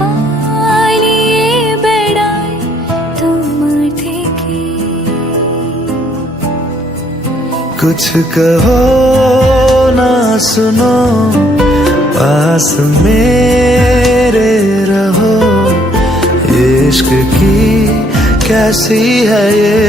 পালিয়ে বেড়াই তোমার থেকে। कुछ कहो ना सुनो, पास मेरे रहो, इश्क की कैसी है ये